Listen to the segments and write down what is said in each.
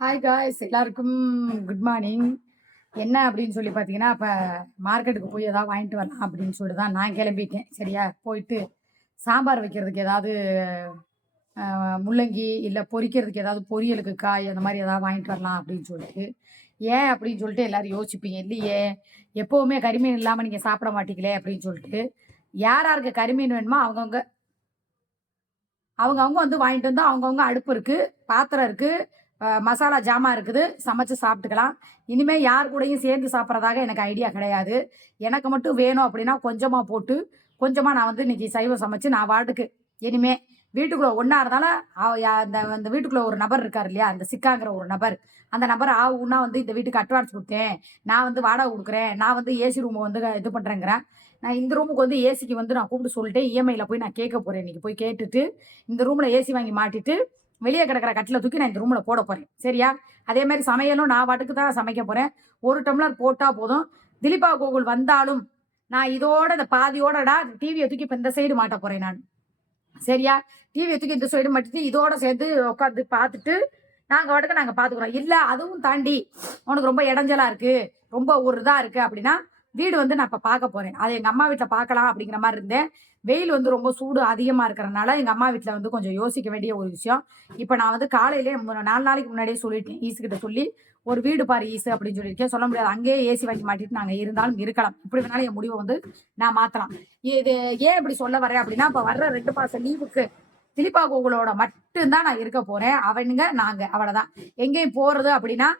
Hi guys, எல்லாருக்கும் good morning. என்ன அப்படின்னு சொல்லி பார்த்தீங்கன்னா, இப்போ மார்க்கெட்டுக்கு போய் ஏதாவது வாங்கிட்டு வரலாம் அப்படின்னு சொல்லிட்டு தான் நான் கிளம்பிட்டேன். சரியா, போயிட்டு சாம்பார் வைக்கிறதுக்கு ஏதாவது முள்ளங்கி இல்லை பொரிக்கிறதுக்கு ஏதாவது பொரியலுக்கு காய் அந்த மாதிரி ஏதாவது வாங்கிட்டு வரலாம் அப்படின்னு சொல்லிட்டு. ஏன் அப்படின்னு சொல்லிட்டு எல்லாரும் யோசிப்பீங்க, இல்லையே எப்போவுமே கறிமீன் இல்லாமல் நீங்கள் சாப்பிட மாட்டீங்களே அப்படின்னு சொல்லிட்டு. யார் யாருக்கு கறிமீன் வேணுமோ அவங்கவுங்க அவங்கவுங்க வந்து வாங்கிட்டு வந்து அவங்கவுங்க அடுப்பு இருக்குது, பாத்திரம் இருக்குது, மசாலா ஜாமான் இருக்குது, சமைச்சு சாப்பிட்டுக்கலாம். இனிமேல் யார் கூடயும் சேர்ந்து சாப்பிட்றதாக எனக்கு ஐடியா கிடையாது. எனக்கு மட்டும் வேணும் அப்படின்னா கொஞ்சமாக போட்டு கொஞ்சமாக நான் வந்து இன்னைக்கு சைவம் சமைச்சு நான் வாட்டுக்கு இனிமே வீட்டுக்குள்ளே ஒன்றா இருந்தாலும் அந்த அந்த வீட்டுக்குள்ளே ஒரு நபர் இருக்கார் இல்லையா, அந்த சிக்காங்கிற ஒரு நபர், அந்த நபர் ஆகுன்னா வந்து இந்த வீட்டுக்கு அட்வான்ஸ் கொடுத்தேன், நான் வந்து வாடகை கொடுக்குறேன், நான் வந்து ஏசி ரூமை வந்து இது பண்ணுறேங்கிறேன். நான் இந்த ரூமுக்கு வந்து ஏசிக்கு வந்து நான் கூப்பிட்டு சொல்லிட்டேன், இஎம்ஐயில் போய் நான் கேட்க போகிறேன். இன்றைக்கி போய் கேட்டுட்டு இந்த ரூமில் ஏசி வாங்கி மாட்டிட்டு வெளியே கிடக்கிற கட்டில தூக்கி நான் இந்த ரூமில் போட போகிறேன். சரியா, அதே மாதிரி சமையலும் நான் வாட்டுக்கு தான் சமைக்க போகிறேன். ஒரு டம்ளர் போட்டால் போதும். திலீபா கோகுல் வந்தாலும் நான் இதோட இந்த பாதியோடடா டிவியை தூக்கி இப்போ இந்த சைடு மாட்ட போகிறேன் நான். சரியா, டிவியை தூக்கி இந்த சைடு மாட்டிட்டு இதோட சேர்ந்து உட்காந்து பார்த்துட்டு நாங்கள் வாட்டுக்கு நாங்கள் பார்த்துக்குறோம். இல்லை அதுவும் தாண்டி உனக்கு ரொம்ப இடைஞ்சலாக இருக்குது, ரொம்ப ஒரு இதாக இருக்குது அப்படின்னா வீடு வந்து நான் இப்போ பார்க்க போகிறேன். அது எங்கள் அம்மா வீட்டில் பார்க்கலாம் அப்படிங்கிற மாதிரி இருந்தேன். வெயில் வந்து ரொம்ப சூடு அதிகமாக இருக்கிறனால எங்கள் அம்மா வீட்டில் வந்து கொஞ்சம் யோசிக்க வேண்டிய ஒரு விஷயம். இப்போ நான் வந்து காலையிலே 4 நாளைக்கு முன்னாடியே சொல்லிட்டேன், ஈஸுக்கிட்ட சொல்லி ஒரு வீடு பாரு ஈஸு அப்படின்னு சொல்லியிருக்கேன். சொல்ல முடியாது, அங்கேயே ஏசி வாங்கி மாட்டிட்டு நாங்கள் இருந்தாலும் இருக்கலாம். இப்படி வேணாலும் என் முடிவை வந்து நான் மாற்றலாம். இது ஏன் இப்படி சொல்ல வரேன் அப்படின்னா, இப்போ வர்ற 2 மாதம் லீவுக்கு திலீபா கோகுலோட மட்டும்தான் நான் இருக்க போகிறேன். அவனுங்க நாங்கள் அவ்வளோதான். எங்கேயும் போகிறது அப்படின்னா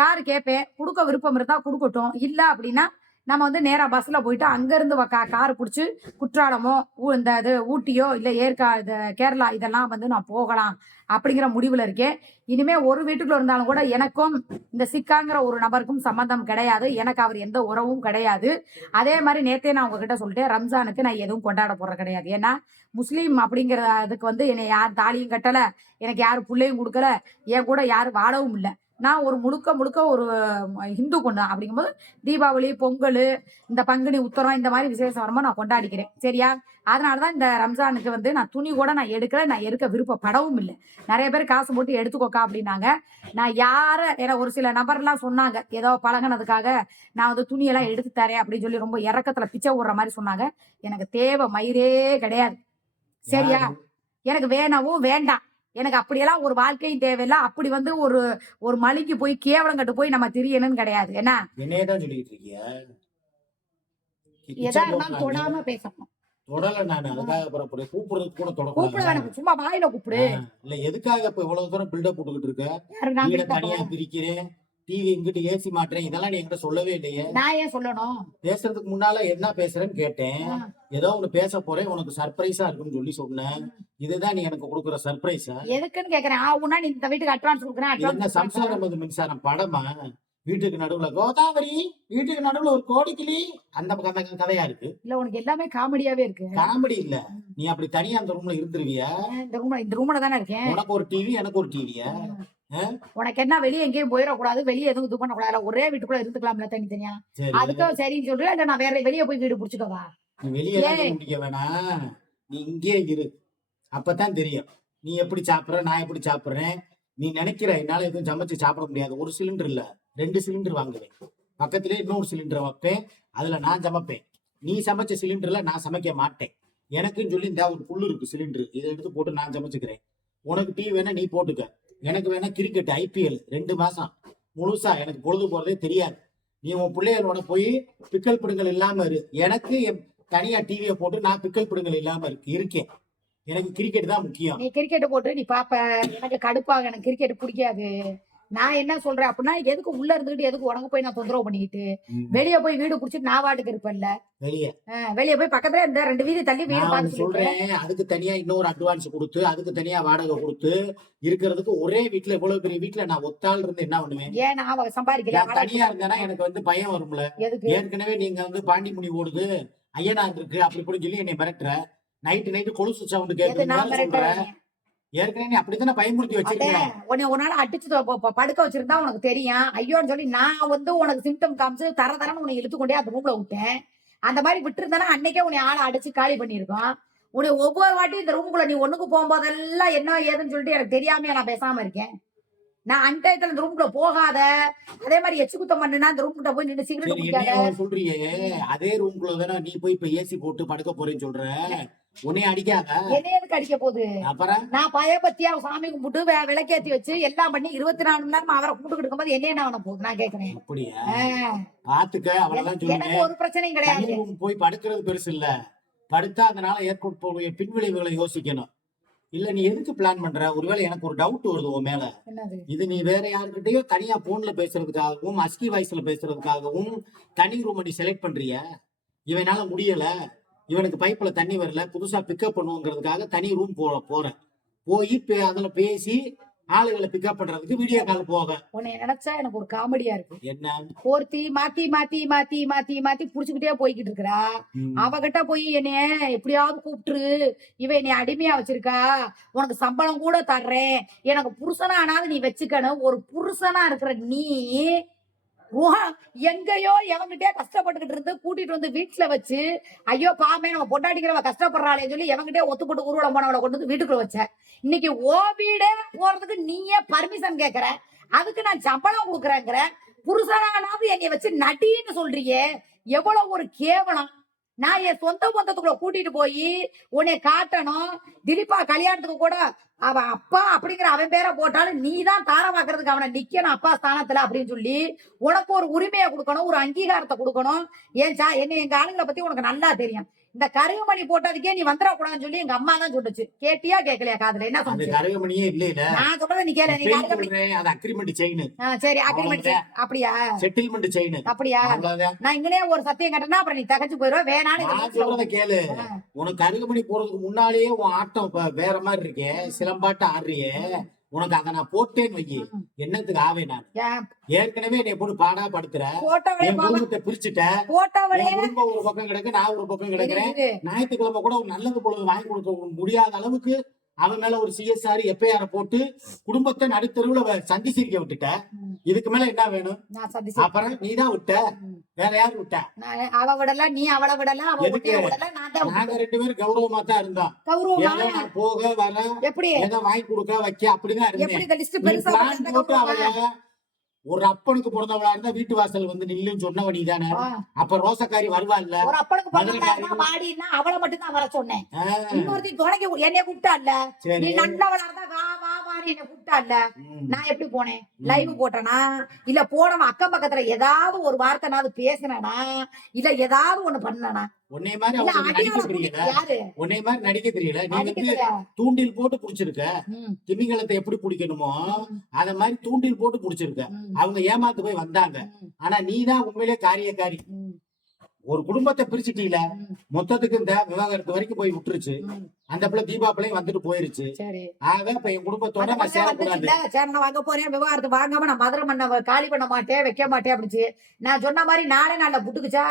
காரு கேட்பேன், கொடுக்க விருப்பம் இருந்தால் கொடுக்கட்டும், இல்லை அப்படின்னா நம்ம வந்து நேராக பஸ்ஸில் போயிட்டு அங்கேருந்து கார் பிடிச்சி குற்றாலமோ இந்த இது ஊட்டியோ இல்லை இது கேரளா இதெல்லாம் வந்து நான் போகலாம் அப்படிங்கிற முடிவில் இருக்கேன். இனிமேல் ஒரு வீட்டுக்குள்ள இருந்தாலும் கூட எனக்கும் இந்த சிக்காங்கிற ஒரு நபருக்கும் சம்மந்தம் கிடையாது. எனக்கு அவர் எந்த உறவும் கிடையாது. அதே மாதிரி நேற்றே நான் உங்ககிட்ட சொல்லிட்டேன், ரம்ஜானுக்கு நான் எதுவும் கொண்டாட போகிறது கிடையாது. ஏன்னா முஸ்லீம் அப்படிங்கிற அதுக்கு வந்து என்னை யார் தாலியும் கட்டலை, எனக்கு யார் பிள்ளையும் கொடுக்கல, என் கூட யாரும் வாழவும் இல்லை. நான் ஒரு முழுக்க முழுக்க ஒரு ஹிந்து கொண்டு அப்படிங்கும்போது தீபாவளி, பொங்கல், இந்த பங்குனி உத்தரம் இந்த மாதிரி விசேஷம் வரும்போது நான் கொண்டாடிக்கிறேன். சரியா, அதனால தான் இந்த ரம்ஜானுக்கு வந்து நான் துணி கூட நான் எடுக்கல, நான் எடுக்க விருப்பப்படவும் இல்லை. நிறைய பேர் காசு போட்டு எடுத்துக்கோக்கா அப்படின்னாங்க. நான் யாரை ஏன்னா ஒரு சில நபர்லாம் சொன்னாங்க, ஏதோ பழகினதுக்காக நான் வந்து துணியெல்லாம் எடுத்து தரேன் அப்படின்னு சொல்லி ரொம்ப இறக்கத்தில் பிச்சை விடுற மாதிரி சொன்னாங்க. எனக்கு தேவை மயிரே கிடையாது. சரியா, எனக்கு வேணவும் வேண்டாம். எனக்கு அப்படியெல்லாம் ஒரு வாழ்க்கையும் தேவையில்லை. அப்படி வந்து ஒரு ஒரு மலிக்கு போய் கேவலம் கட்டு போய் நம்ம திரியணும்னு கிடையாது. என்ன என்னையதான் சொல்லிட்டு இருக்கியா? எதா இருந்தாலும் தொடாம பேசணும். தொடல நான் அதுக்காக அப்புறம் கூப்பிடுறதுக்கு கூட கூப்பிட வேணும், சும்மா வாயில கூப்பிடு. இல்ல எதுக்காக இப்ப இவ்வளவு தூரம் பில்டப் போட்டுக்கிட்டு இருக்க? வீட தனியா பிரிக்கிறேன், டிவி இங்கிட்டு ஏசி மாட்டுறேன், இதெல்லாம் நீ என்கிட்ட சொல்லவே இல்லையே. நான் ஏன் சொல்லணும்? பேசுறதுக்கு முன்னால என்ன பேசுறேன்னு கேட்டேன். ஏதோ ஒண்ணு பேச போறேன், உனக்கு சர்ப்ரைஸா இருக்குன்னு சொல்லி சொன்னேன். இதுதான் நீ எனக்கு கொடுக்குற சர்ப்ரைஸா? எதுக்குன்னு கேக்குறேன். ஆவுனா நீ இந்த வீட்டுக்கு அட்வான்ஸ் கொடுக்குறேன். என்ன சம்சாரம் அது மின்சாரம் படமா? வீட்டுக்கு நடுவுல கோதாவரி, வீட்டுக்கு நடுவுல ஒரு கோடிக்கிளி, அந்த கதையா இருக்கு. இல்ல உனக்கு எல்லாமே காமெடியாவே இருக்கு. காமெடி இல்ல, நீ அப்படி தனியா அந்த ரூம்ல இருந்துருவியா? இந்த ரூம்ல தானே இருக்கேன். உனக்கு ஒரு டிவி, எனக்கு ஒரு டிவியா? உனக்கு என்ன வெளியே எங்கேயும் போயிடக்கூடாது, வெளியே எதுவும் இது பண்ணக்கூடாது, ஒரே வீட்டுக்குள்ள இருந்துக்கலாம்ல தனித்தனியா? அதுக்கும் சரின்னு சொல்றேன். இல்ல நான் வேற வெளியே போய் வீடு பிடிச்சிக்கவா? நீ வெளியே முடிக்க வேணாம், நீ இங்கே இரு, அப்பதான் தெரியும் நீ எப்படி சாப்பிடுற, நான் எப்படி சாப்பிடுறேன். நீ நினைக்கிற என்னால எதுவும் சமைச்சு சாப்பிட முடியாது. ஒரு சிலிண்டர் இல்ல 2 சிலிண்டர் வாங்குவேன், பக்கத்திலே இன்னொரு சிலிண்டர் வைப்பேன், அதுல நான் சமைப்பேன். நீ சமைச்ச சிலிண்டர்ல நான் சமைக்க மாட்டேன். எனக்குன்னு சொல்லி இந்த ஒரு புல்லு இருக்கு சிலிண்டர், இதை எடுத்து போட்டு நான் சமைச்சுக்கிறேன். உனக்கு டீ வேணா நீ போட்டுக்க, எனக்கு வேணா கிரிக்கெட் IPL 2 மாசம் முழுசா எனக்கு பொழுது போறதே தெரியாது. நீ உன் பிள்ளைகளோட போய் பிக்கல் பிடுங்கல் இல்லாம இரு. எனக்கு தனியா டிவியை போட்டு நான் பிக்கல் பிடுங்கல் இல்லாம இருக்கேன். எனக்கு கிரிக்கெட் தான் முக்கியம். நீ கிரிக்கெட் போட்டு நீ பாப்ப, எனக்கு கடுப்பாக, எனக்கு கிரிக்கெட் பிடிக்காது. நான் என்ன சொல்றேன் அப்படின்னா, எதுக்கு உள்ள இருந்துகிட்டு எதுக்கு உனக்கு போய் நான் தொந்தரவு பண்ணிக்கிட்டு வெளியே போய் வீடு குடிச்சிட்டு நான் வாட்டுக்கு இருப்பேன்ல. வெளியே போய் பக்கத்துல இந்த 2 வீடு தள்ளி வீடு பார்த்து சொல்றேன். அதுக்கு தனியா இன்னொரு அட்வான்ஸ் கொடுத்து, அதுக்கு தனியா வாடகை கொடுத்து இருக்கிறதுக்கு ஒரே வீட்டுல இவ்வளவு பெரிய வீட்டுல நான் ஒத்தாள் இருந்து என்ன பண்ணுவேன்? ஏன் நான் சம்பாதிக்கல? தனியா இருந்தேன்னா எனக்கு வந்து பயம் வரும்ல. ஏற்கனவே நீங்க வந்து பாண்டிமுனி ஓடுது, ஐயனார் இருக்கு, அப்படி இப்படின்னு சொல்லி என்னை மிரட்டுற. நைட்டு கொலுசு சவுண்ட் கேட்க ஏற்கனவே அப்படித்தானே பயமுறுத்தி வச்சிருக்கேன். ஒரு நாள் அடிச்சு படுக்க வச்சிருந்தா உனக்கு தெரியும் ஐயோன்னு சொல்லி நான் வந்து உனக்கு சிம்டம் காமிச்சு தரன்னு உன்னை இழுத்து கொண்டே அந்த ரூம்ல விட்டேன். அந்த மாதிரி விட்டு இருந்தானா அன்னைக்கே உன்னை ஆளை அடிச்சு காலி பண்ணிருக்கோம். உன்னை ஒவ்வொரு வாட்டியும் இந்த ரூமுக்குள்ள நீ ஒண்ணுக்கு போகும்போதெல்லாம் என்ன ஏதுன்னு சொல்லிட்டு எனக்கு தெரியாம நான் பேசாம இருக்கேன். நான் அன்டயத்துல இந்த ரூம்குள்ள போகாத, அதே மாதிரி எச்சு குத்தம் பண்ணுனா இந்த ரூம்கிட்ட போய் நின்று சிகரெட் சரி குடிக்காத. என்னைய சொல்றியே, அதே ரூம்குள்ள தானே நீ போய் இப்ப ஏசி போட்டு படுக்க போறேன்னு சொல்ற, உன்னைய அடிக்காத என்னைய எதுக்கு அடிக்க போகுது? அப்புறம்? நான் பயபத்தியா சாமி கும்பிட்டு விளக்கேத்தி வச்சு எல்லாம் பண்ணி 24 மணி நேரம் அவரை கும்பிட்டு இருக்கும்போது என்னைய என்ன பண்ண போகுது நான் கேக்குறேன். அப்படியா? ஆ, பாத்துக்க, அவ்வளவுதான் எனக்கு சொல்லுங்க. ஒரு பிரச்சனையும் தனி கிடையாது. ரூம் போய் படுக்கிறது பெருசு இல்ல, படுத்தா அதனால ஏற்படக்கூடிய பின்விளைவுகளை யோசிக்கணும். இல்ல நீ எதுக்கு பிளான் பண்ற? ஒருவேளை எனக்கு ஒரு டவுட் வருது உன் மேல. என்னது? இது நீ வேற யாருக்கிட்டயோ தனியா போன்ல பேசுறதுக்காகவும் அஸ்கி வாய்ஸ்ல பேசுறதுக்காகவும் தனி ரூம் நீ செலக்ட் பண்றிய. இவனால முடியல, இவனுக்கு பைப்ல தண்ணி வரல, புதுசா பிக்கப் பண்ணுவோங்கிறதுக்காக தனி ரூம் போறேன். போய் அதுல பேசி ஆளுகளை பிக்கப் பண்றதுக்கு வீடியோ கால் போக. உன்னை நினைச்சா எனக்கு ஒரு காமெடியா இருக்கு. என்ன? ஒருத்தி மாத்தி மாத்தி மாத்தி மாத்தி மாத்தி புடிச்சுக்கிட்டே போய்கிட்டு இருக்கிறா. அவகிட்ட போய் என்னைய எப்படியாவது கூப்பிட்டுரு, இவ என்னை அடிமையா வச்சிருக்கா, உனக்கு சம்பளம் கூட தர்றேன், எனக்கு புருஷனா ஆனாலும் நீ வச்சுக்கணும். ஒரு புருஷனா இருக்கிற நீ எங்கயோ எவங்கிட்டே கஷ்டப்பட்டுக்கிட்டு இருந்து கூட்டிட்டு வந்து வீட்டுல வச்சு, ஐயோ பாமே நம்ம பொண்டாட்டிக்கிறவ கஷ்டப்படுறாளேன்னு சொல்லி எவங்கிட்டே ஒத்துப்பட்டு ஊர்வலம் போனவளை கொண்டு வந்து வீட்டுக்குள்ள வச்ச. இன்னைக்கு ஓ வீடே போறதுக்கு நீயே பர்மிஷன் கேக்குற, அதுக்கு நான் சம்பளம் கொடுக்குறேங்கிற, புருஷனானாவது என்னைய வச்சு நடின்னு சொல்றியே, எவ்வளவு ஒரு கேவலம். நான் என் சொந்த பந்தத்துக்குள்ள கூட்டிட்டு போய் உன்னை காட்டணும். திலீப்பா கல்யாணத்துக்கு கூட அவன் அப்பா அப்படிங்கிற அவன் பேரை போட்டாலும் நீ தான் தாரமாக்குறதுக்கு அவனை நிக்கணும் அப்பா ஸ்தானத்துல அப்படின்னு சொல்லி உனக்கு ஒரு உரிமையை கொடுக்கணும், ஒரு அங்கீகாரத்தை கொடுக்கணும். என்ன எங்க ஆளுங்களை பத்தி உனக்கு நல்லா தெரியும். இந்த கருகுமணி போட்டதுக்கே நீ வந்துடக்கூடாதுன்னு சொல்லி எங்க அம்மா தான் சொல்லுச்சு. கேட்டியா கேட்கலையா காதுல? என்ன அந்த சொன்னுச்சு? கருகமணியே இல்ல, நான் சொல்றதை நீ கேளு. நீ கருகுமணி அது அக்ரிமெண்ட் செயின். சரி அக்ரிமெண்ட் அப்படியா? செட்டில்மெண்ட் செயின் அப்படியா? அவ்வளவுதான். நான் இங்கனே ஒரு சத்தியம் கட்டினா அப்புறம் நீ தகச்சு போயிடுவ. வேணான்னு நான் சொல்றத கேளு. உனக்கு அருகுமணி போறதுக்கு முன்னாலேயே உன் ஆட்டம் வேற மாதிரி இருக்கே, சிலம்பாட்டம் ஆடுறியே, உனக்கு அதை நான் போட்டேன்னு வையி, என்னத்துக்கு ஆவே? நான் ஏற்கனவே என்னை போட்டு பாடா படுத்துற, என் குடும்பத்தை பிரிச்சுட்ட, என் குடும்பம் ஒரு பக்கம் கிடக்கு, நான் ஒரு பக்கம் கிடக்குறேன். ஞாயிற்றுக்கிழமை கூட ஒரு நல்லது பொழுது வாங்கி கொடுக்க முடியாத அளவுக்கு அவன் மேல ஒரு சிஎஸ்ஆர் எஃப்ஐஆர் போட்டு குடும்பத்தை நடுத்தருவுல சந்தி சிரிக்க விட்டுட்ட. இதுக்கு மேல என்ன வேணும்? அப்புறம் நீதான் விட்ட, வேற யாரு விட்ட? அவ விடல, நீ அவளை விடல, நாங்க 2 பேரும் கௌரவமா தான் இருந்தோம். ஏதோ போக வர எப்படி ஏதோ வாங்கி கொடுக்க வைக்க அப்படிதான் இருந்தேன். போட்டு அவள ஒரு அப்பனுக்கு பிறந்தவளா இருந்தா வீட்டு வாசல் வந்து நில்லுன்னு சொன்னவ நீ தானே. அப்ப ரோசக்காரி வருவாள்ல, ஒரு அப்பனுக்கு பிறந்தவளா மாடினா அவளை மட்டும் தான் வர சொன்னேன். இன்னொருத்தி துணைக்கு என்னைய கூப்பிட்டால, நீ நல்லவளா இருந்தா வா வா வான்னு என்ன கூப்பிட்டால, நான் எப்படி போனேன்? லைவ் போட்டனா இல்ல போனவன் அக்கம் பக்கத்துல ஏதாவது ஒரு வார்த்தைனாவது பேசினா இல்ல ஏதாவது ஒண்ணு பண்ணனா? உன்னை மாதிரி நடிக்க தெரியல, உன்னை மாதிரி நடிக்க தெரியல. நீ வந்து தூண்டில் போட்டு புடிச்சிருக்க, திமிங்கலத்தை எப்படி பிடிக்கணுமோ அத மாதிரி தூண்டில் போட்டு புடிச்சிருக்க. அவங்க ஏமாத்து போய் வந்தாங்க. ஆனா நீதான் உண்மையிலே காரியக்காரி. ஒரு குடும்பத்தை பிரிச்சுட்டீல, மொத்தத்துக்கு இந்த விவாகரத்து வரைக்கும் போய் விட்டுருச்சு. அந்த பிள்ளை தீபாவளியும் வந்துட்டு போயிருச்சு. ஆக இப்ப என் குடும்பத்தோட நான் சேரக்கூடாது. நான் வாங்க போறேன், விவாகரத்து வாங்காம நான் மதுரை பண்ண காலி பண்ண மாட்டேன், வைக்க மாட்டேன் அப்படிச்சு. நான் சொன்ன மாதிரி நாளே நாள்ல புட்டுக்குச்சா?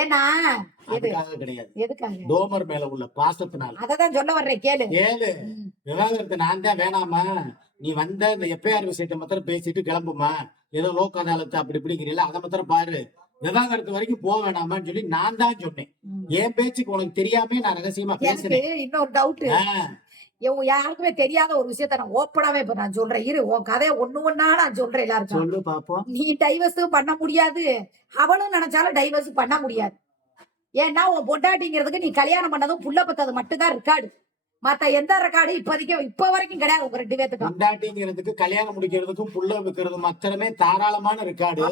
ஏன்னா கிடையாது, எதுக்காக? டோமர் மேல உள்ள பாசத்தினால. அததான் சொல்ல வர்றேன், கேளு. விவாகரத்து நான் தான் வேணாமா, நீ வந்த இந்த எஃப்ஐஆர் விஷயத்தை மாத்திரம் பேசிட்டு கிளம்புமா, ஏதோ லோக் அதாலத்து அப்படி இப்படிங்கிறீங்களா, அதை மாத்திரம் பாரு, விவாகரத்து வரைக்கும் போக வேணாமான்னு சொல்லி நான் தான் சொன்னேன். என் பேச்சுக்கு உனக்கு தெரியாம நான் ரகசியமா பேசுறேன். இன்னொரு டவுட், யாருக்குமே தெரியாத ஒரு விஷயத்த நான் ஓப்பனாவே இப்ப நான் சொல்றேன். இரு, உன் கதையை ஒண்ணா நான் சொல்றேன் எல்லாருக்கும். சொல்லு பாப்போம். நீ டைவர்ஸ் பண்ண முடியாது, அவளும் நினைச்சாலும் டைவர்ஸ் பண்ண முடியாது. ஏன்னா உன் பொண்டாட்டிங்கிறதுக்கு நீ கல்யாணம் பண்ணதும் புள்ள பத்தது மட்டும்தான் ரெக்கார்டு. மத்த எந்த ரெக்கார்டு இப்ப வரைக்கும் கிடையாது உங்க 2 பேத்துக்கும். பொண்டாட்டிங்கிறதுக்கு கல்யாணம் முடிக்கிறதுக்கும் புள்ள வைக்கிறது மாத்திரமே தாராளமான ரெக்கார்டு.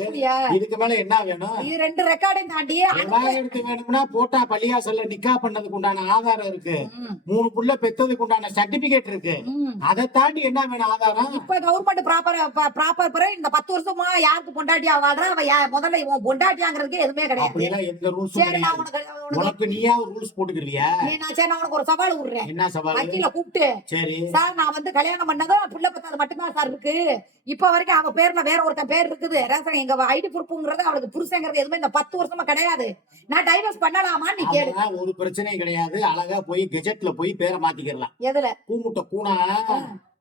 இதுக்கு மேல என்ன வேணும்? இது 2 ரெக்கார்டையும் தாண்டி விவாகரத்து வேணும்னா போட்டா பள்ளியாசல்ல நிக்கா பண்ணதுக்கு உண்டான ஆதாரம் இருக்கு, 3 புள்ள பெத்ததுக்கு உண்டான சர்டிபிகேட் இருக்கு. அதை தாண்டி என்ன வேணும் ஆதாரம்? இப்ப கவர்மெண்ட் ப்ராப்பர் இந்த 10 வருஷமா யாருக்கு பொண்டாட்டியா வாழ்றா அவ முதல்ல இவன் பொண்டாட்டியாங்கிறதுக்கு எதுவுமே கிடையாது. அப்படிலாம் எந்த ரூல்ஸ் கிடையாது. உனக்கு நீயா ஒரு ரூல்ஸ் போட்டுக்கிறியா? நான் உனக்கு ஒரு சவால் விடுறேன். என்ன சவால்? வக்கீல கூப்பிட்டு, சார் நான் வந்து கல்யாணம் பண்ணதும் புள்ள பத்தது மட்டும்தான் சார் இருக்கு, இப்ப வரைக்கும் அவ பேர்ல வேற ஒருத்தன் பேர் இருக்குது, எங்க ஐடி ப்ரூஃப்ங்கிறது அவளுக்கு புருஷங்கிறது எதுவுமே இந்த 10 வருஷமா கிடையாது, நான் டைவர்ஸ் பண்ணலாமான்னு நீ கேளு. ஒரு பிரச்சனையும் கிடையாது, அழகா போய் கெஜெட்ல போய் பேரை மாத்திக்கலாம். எதுல? கூமுட்ட கூணா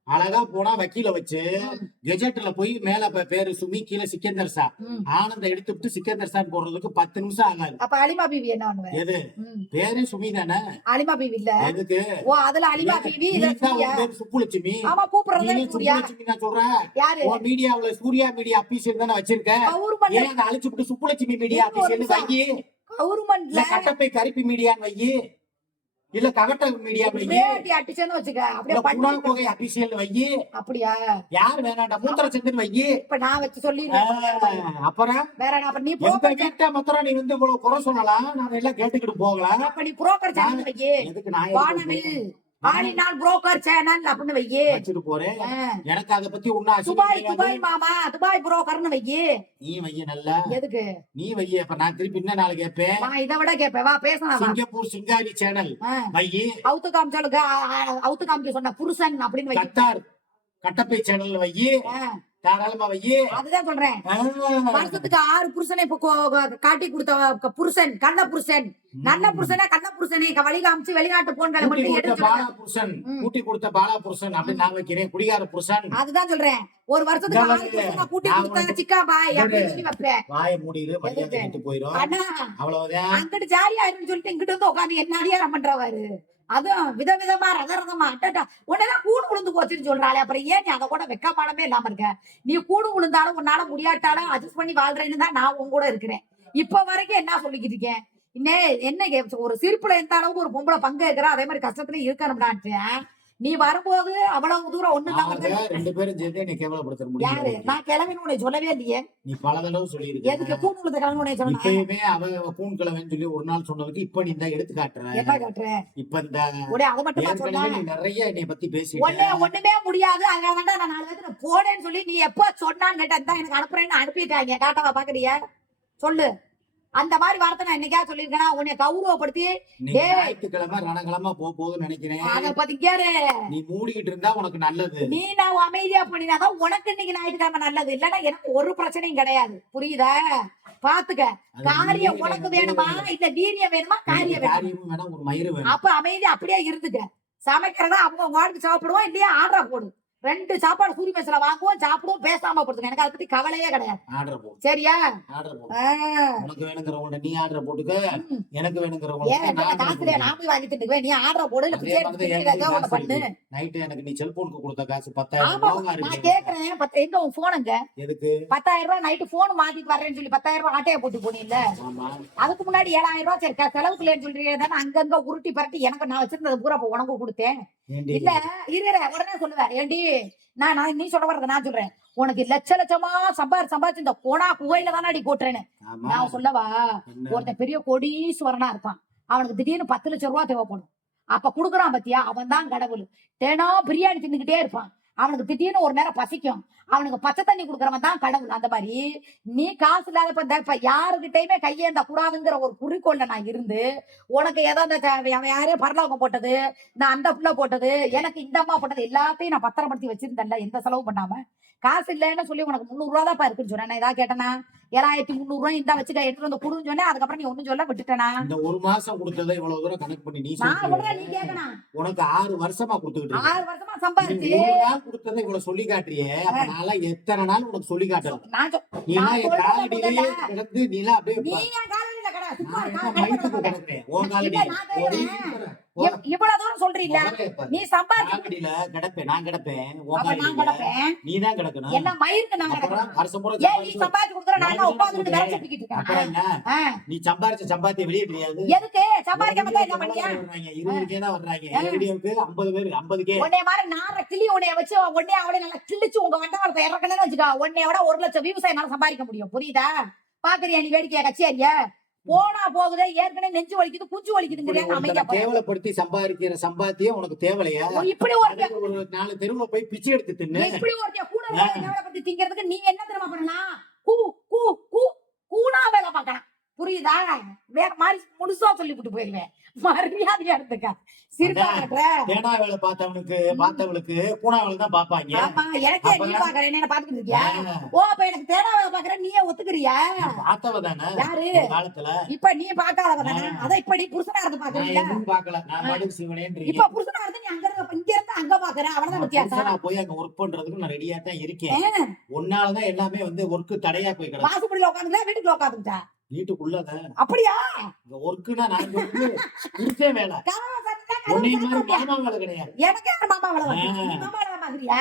அழகா போனா வக்கீல வச்சு ம், கெஜெட்ல போய் மேல பேரு சுமி கீழே சிக்கந்தர் சா ம். ஆனந்த எடுத்து விட்டு சிக்கந்தர் சான் போடுறதுக்கு 10 நிமிஷம் ஆகாது. அப்ப அலிமா பீவி என்ன பண்ணுவ? எது ம். பேரு சுமி தானே? அலிமா பீவி இல்ல. எதுக்கு ஓ அதுல அலிமா பீவி நீ இதுல தான் சூர்யா. உன் பேரு சுப்புலட்சுமி. ஆமா கூப்பிடுறதே நீனே சூர்யா. சுப்புலட்சுமி நான் சொல்றேன். யாரு? உன் மீடியாவுல சூர்யா மீடியா அபிஷியல் தானே வச்சிருக்க. கவுர்மெண்ட் ஏன் அதை அழிச்சு விட்டு சுப்புலட்சுமி மீடியா ஒரு அபிஷியல் நிமிஷம். வையி. இல்ல கவுர்மெண்ட்ல கட்டப்பை கருப்பி மீடியான்னு வையி. இல்ல கவட்ட மீடியா வையி. வேட்டி அடிச்சேன்னு வச்சுக்க இல்ல அப்படியே புனா பண்ணி. கோகை அபிஷியல் வையி. அப்படியா? யார் வேணாண்டா மூத்திர சந்திரன் வையி. இப்ப நான் வச்சு சொல்லிடுறேன். அப்புறம் வேற என்ன? அப்ப நீ எந்த புரோக்கர் வீட்டை மாத்திரம் நீ வந்து இவ்வளவு குறை சொல்லலாம், நான் எல்லாம் கேட்டுக்கிட்டு போகலாம். அப்ப நீ புரோக்கர் சேனல் வையே. எதுக்கு நான் எதுக்கு வானவில் ஆடினால் புரோக்கர் சேனல் அப்படின்னு வையே. வச்சுட்டு போறேன். ஆ. எனக்கு அதை பத்தி ஒன்னும் துபாய் அசிங்கம் துபாய் கிடையாது. மாமா துபாய் புரோக்கர்னு வையே. நீ வைய நல்லா எதுக்கு? நீ வைய. அப்ப நான் திருப்பி என்ன நாள் கேட்பேன். நான் இதை விட கேட்பேன். வா பேசலாம் வா. சிங்கப்பூர் சிங்காரி சேனல் வையி. அவுத்து காமிச்சாலுக்கு அவுத்து காமிக்க சொன்ன புருஷன் அப்படின்னு வை. கத்தார் கட்டப்பை சேனல் வையி. ஆ, தாராளமா வையி. அதுதான் சொல்றேன். ஆ. வருஷத்துக்கு 6 புருஷனை இப்ப காட்டி கொடுத்த புருஷன் கள்ள புருஷன். நல்ல புருஷனே கள்ள புருஷனை வழி காமிச்சு வெளிநாட்டு போன்களை கூட்டி மட்டும் கொடுத்த எடுத்து பாலா புருஷன், கூட்டி கொடுத்த பாலா புருஷன் அப்படின்னு நான் வைக்கிறேன். குடிகார புருஷன். அதுதான் சொல்றேன். ஒரு வருஷத்துக்கு இங்க 6 வந்து புருஷனை கூட்டி நான் கொடுத்தாங்க வந்து- சிக்கா பாய் அப்படின்னு சொல்லி வைப்பேன். வாயை மூடிடு, மரியாதை எதுக்கு? கெட்டு போயிரும். ஆனா அவ்வளவுதான். அங்கிட்டு ஜாலியா இருக்குன்னு சொல்லிட்டு இங்கிட்டு வந்து உட்காந்து என்ன அடியாரம் பண்றவாரு. அதுவும் விதவிதமா ரதரதமா அட்டா உடனே கூடு விழுந்து போச்சுன்னு சொல்றாளே. அப்புறம் ஏன் நீ அதை கூட வெக்கமானமே இல்லாம இருக்க? நீ கூடு விழுந்தாலும் உன்னால முடியாட்டாலும் அட்ஜஸ்ட் பண்ணி வாழ்றேன்னு தான் நான் உன் கூட இருக்கிறேன். இப்ப வரைக்கும் என்ன சொல்லிக்கிட்டு இருக்கேன்? என்ன ஒரு சிரிப்புல எந்த அளவுக்கு ஒரு பொம்பளை பங்கு இருக்கிறா அதே மாதிரி கஷ்டத்துல இருக்கணும்டான்ட்டு நீ வரும்போது அவ்வளவு தூரம் ஒண்ணு இல்லாம நாங்க ரெண்டு பேரும் சேர்ந்து என்னை கேவலப்படுத்த யாரு? முடியாது. நான் கிளம்பின்னு உன்னை சொல்லவே இல்லையே. நீ பல தடவை எதுக்கு சொல்லியிருக்க. கூண்டு விழுந்த கிளம்பி உன்னை சொன்ன? இப்பயுமே அவ கூண் கிழவன் சொல்லி ஒரு நாள் சொன்னதுக்கு இப்ப நீ தான் எடுத்து காட்டுற. என்ன கேட்டுறேன்? இப்ப இந்த உடனே அதை மட்டுமா சொன்ன? ஏற்கனவே நீ நிறைய என்னை பத்தி பேசிட்ட. ஒண்ணுமே முடியாது. அதனால தான் நான் 4 பேருக்கு போனேன்னு சொல்லி நீ எப்ப சொன்னான்னு கேட்டேன். தான் எனக்கு அனுப்புறேன்னு அனுப்பிட்டாங்க. காட்டவா பாக்குறிய? சொல்லு. அந்த மாதிரி வார்த்தை நான் என்னைக்கா சொல்லிருக்கேனா? உன்னை கௌரவப்படுத்தி இன்னைக்கு ஏய். ஞாயிற்றுக்கிழமை ரணக்கிழமை போகுதுன்னு நினைக்கிறேன். அதை பத்தி கேரு. நீ மூடிக்கிட்டு இருந்தா உனக்கு நல்லது. நீ நான் அமைதியா பண்ணினாதான் உனக்கு இன்னைக்கு ஞாயிற்றுக்கிழமை நல்லது. இல்லன்னா எனக்கு ஒரு பிரச்சனையும் கிடையாது. புரியுதா? பாத்துக்க. அது காரியம் நீ உனக்கு எனக்கு வேணுமா இல்ல வீரியம் வேணுமா காரியம் வேணுமா? காரியமும் வேணாம், ஒரு மயிறு வேணும். அப்ப அமைதி அப்படியே இருந்துக்க. சமைக்கிறதா அவங்க வாடிக்கு சாப்பிடுவோம் இல்லையா ஆர்டரா போடு. 2 சாப்பாடு சூரிய மெஸ்ல வாங்குவோம் சாப்பிடுவோம் பேசாம போடுங்க. எனக்கு அதை பத்தி கவலையே கிடையாது. ஆர்டர் போடு, சரியா? ஆர்டர் போடு. ஆ. உனக்கு வேணுங்கிறவங்க நீ ஆர்டர் போட்டுக்க, ம். எனக்கு ஏன் வேணுங்கிறவங்க என்கிட்ட நான் காசுல ஆர்டர் நான் போய் வாங்கி திட்டுக்குவேன். நீ ஆர்டர் போடு இல்ல அதே பிச்சை மாதிரி எடுத்து என்கிட்ட ஒண்ணு பண்ணு. நைட்டு எனக்கு நீ செல்போனுக்கு கொடுத்த காசு 10,000 ஆமா ரூபாய் நான் இருக்கு. கேக்குறேன். எங்க உன் போனுங்க? எதுக்கு? 10,000 ரூபாய் நைட்டு போன் மாத்திட்டு வர்றேன்னு சொல்லி 10,000 ரூபாய் ஆட்டையை போட்டு போனீங்கல்ல. ஆமா, அதுக்கு முன்னாடி 7,000 ரூபாய் சரி செலவுக்கு இல்லைன்னு சொல்றீங்க தானே. அங்கங்க உருட்டி பரட்டி எனக்கு நான் வச்சிருந்தது பூரா அப்ப உனக்கு கொடுத்தேன். ஏண்டி? இல்ல இரு உடனே சொல்லுவேன். ஏண்டி நான் நீ சொல்ல வர்றத நான் சொல்றேன். உனக்கு லட்சமா சம்பாரிச்சு இந்த கோணா குவையில தானே அடி போட்டுறேன்னு ஆமா, நான் சொல்லவா? என்ன? ஒருத்தன் பெரிய கோடீஸ்வரனா இருப்பான். அவனுக்கு திடீர்னு 10 லட்சம் ரூபாய் தேவைப்படும். அப்ப குடுக்குறான் பத்தியா? அவன் தான் கடவுள். தினம் பிரியாணி தின்னுக்கிட்டே இருப்பான். அவனுக்கு திடீர்னு ஒரு நேரம் பசிக்கும். அவனுக்கு பச்சை தண்ணி குடுக்கறவன் தான் கடவுள். அந்த மாதிரி நீ காசு இல்லாத இப்ப யாருகிட்டயுமே கையேந்த கூடாதுங்கிற ஒரு குறிக்கோள்ல நான் இருந்து உனக்கு ஏதோ அவன் யாரே பரலோகம் போட்டது நான் அந்த புள்ள போட்டது எனக்கு இந்த அம்மா போட்டது எல்லாத்தையும் நான் பத்திரப்படுத்தி வச்சிருந்தேன்ல. எந்த செலவு பண்ணாம. காசு இல்லைன்னு சொல்லி உனக்கு 300 ரூபா தான் இருக்குன்னு சொன்னேன். நான் ஏதாவது கேட்டேனா? 7,300 ரூபாய் இந்த வச்சுக்க எடுத்துட்டு வந்து குடுன்னு சொன்னேன். அதுக்கப்புறம் நீ ஒண்ணும் சொல்ல விட்டுட்டேனா? இந்த ஒரு மாசம் கொடுத்ததை இவ்வளவு தூரம் கணக்கு பண்ணி நீ நான் சொல்றியே. சொல்றேன் நீ கேட்கணும். உனக்கு 6 வருஷமா கொடுத்துக்கிட்டு இருக்க. 6 வருஷமா சம்பாரிச்சு நீ ஒரு நாள் கொடுத்ததை இவ்வளவு சொல்லி காட்டுறியே, அப்ப நான்லாம் எத்தனை நாள் உனக்கு சொல்லி காட்டணும்? நான் நீலாம் என் சொல்றேன் காலடியிலேயே முதல்ல. கிடந்து நீலாம் அப்படியே நீ என் காலையில கடை சும்மா நான் இருக்கா? என்ன மயிலுக்கு கிடக்குறேன் உன் காலடியில. இல்ல, நான் கேக்குறேன். இவ்வளவு தூரம் சொல்றீங்களா? நீ சம்பாரிச்சு காலடியில கிடப்பேன், நான் கிடப்பேன். உன் அப்ப நான் காலடியில கிடப்பேன். நீதான் கிடக்கணும். என்ன மயிருக்கு நான் அப்புறம் கிடப்பேன். வருஷம் பூரா ஏன் நீ சம்பாதிச்சு கொடுக்குற நான் என்ன உட்கார்ந்துட்டு வேலை செஞ்சுக்கிட்டு அப்புறம் இருக்கேன்? என்ன? ஆ. நீ சம்பாரிச்ச சம்பாத்தியம் வெளியே தெரியாது. எதுக்கு சம்பாதிக்காம தான் என்ன பண்ணியா? 20 தான் வர்றாங்க. என் வீடியோவுக்கு 50 பேர் 50K. உன்னைய மாதிரி நார கிளி உன்னைய வச்சு உன்னைய அவளை நல்லா கிழிச்சு உங்க வண்டவாளத்தை இறக்கணும்னு வச்சுக்கோ. உன்னையோட 1 லட்சம் வியூஸ் என்னால சம்பாதிக்க முடியும். புரியுதா? பாக்குறியா நீ வேடிக்கையா கட்சியாரியா? போனா போகுதே ஏற்கனவே நெஞ்சு வலிக்குது குஞ்சு வலிக்குதுங்கிறியா? அமைதியா போய் கேவலப்படுத்தி சம்பாதிக்கிற சம்பாத்தியம் உனக்கு தேவையா? இப்படி ஒரு ஒரு 4 தெருவுல போய் பிச்சை எடுத்து தின்னு. இப்படி ஒருத்திய கூட வேலை பத்தி திங்கிறதுக்கு நீ என்ன தெரியுமா பண்ணலாம்? கூ கூ கூ கூனா வேலை பார்க்கலாம். புரியுதா? வேற மாதிரி முழுசா சொல்லிவிட்டு போயிருவேன். மரியாதையா இருந்துக்க. சிரிப்பா அதான் காட்டுற. தேனா வேலை பார்த்தவளுக்கு பூனா வேலை தான் பாப்பாங்க. ஆமா, எனக்கே நீ அப்புறம் பாக்குற என்ன பாத்துக்கிட்டு இருக்கியா? ஆஹ், ஓ, அப்ப எனக்கு தேனா வேலை பாக்குற நீயே ஒத்துக்கிறியா? நீ பார்த்தவ தானே யாரு? ஒரு காலத்துல. இப்ப நீ பாக்காதவ தானே? ஆஹ், அதான் இப்ப நீ புருஷனா இருந்து நான் பாக்குறீங்களா? எதுவும் பார்க்கல. நான் பாட்டுக்கு சிவனேன்றீங்க. இப்ப புருஷனா இருந்து நீ அங்க இருந்து இங்க இருந்து அங்க பாக்குற, அவ்வளவுதான் வித்தியாசம். நான் போய் அங்க ஒர்க் பண்றதுக்கு நான் ரெடியா தான் இருக்கேன். ஆஹ், உன்னாலதான் எல்லாமே ஒர்க் தடையா போய் கிடக்கு. வாசப்படியில உட்காந்துட்டா வீட்டுக்குள்ள உட்காந்துட்டா. வீட்டுக்குள்ளதான் அப்படியா? இங்க ஒர்க்குனா நான் இருக்கே வேலை. கதவை சாத்திட்டா உன்னைய கதவை மாதிரி சாத்திட்டா. மாமா வேலை கிடையாது. எனக்கு யார் மாமா வேலை பாக்குறது? நீ ஆஹ், மாமா வேலை பாக்குறியா?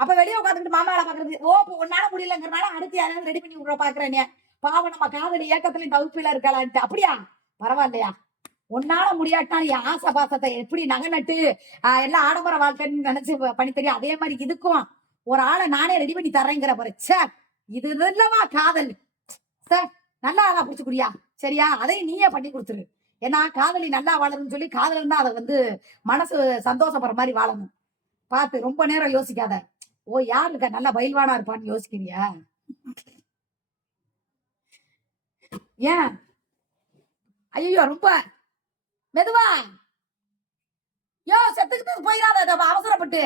அப்ப வெளிய உட்காந்துக்கிட்டு மாமா வேலை பாக்குறது. ஓ, இப்ப உன்னால முடியலங்கிறனால அடுத்து யாராவது ரெடி பண்ணி விடுற பாக்குறேன் நீ. பாவம் நம்ம காதலி ஏக்கத்துலயும் தவிப்பில இருக்கலான்ட்டு. அப்படியா? பரவாயில்லையா? உன்னால முடியாட்டாலும் என் ஆசை பாசத்தை எப்படி நகை நட்டு எல்லாம் ஆடம்பர வாழ்க்கைன்னு நினைச்சு பண்ணி தெரியும். அதே மாதிரி இதுக்கும் ஒரு ஆளை நானே ரெடி பண்ணி தர்றேங்கிற பாரு. ச்சே, இது இல்லவா காதல்? ச்சே, நல்ல ஆளா புடிச்சு குடியா. சரியா? அதையும் நீயே பண்ணி கொடுத்துரு. ஏன்னா காதலி நல்லா வாழணும்னு சொல்லி காதலன் தான் அதை மனசு சந்தோஷப்படுற மாதிரி வாழணும். பார்த்து ரொம்ப நேரம் யோசிக்காத. ஓ, யார் இருக்கா நல்லா பயில்வானா இருப்பான்னு யோசிக்கிறியா? ஏன்? ஐயோ, ரொம்ப மெதுவா. யோ, செத்துக்கிட்டு போயிடாத அவசரப்பட்டு.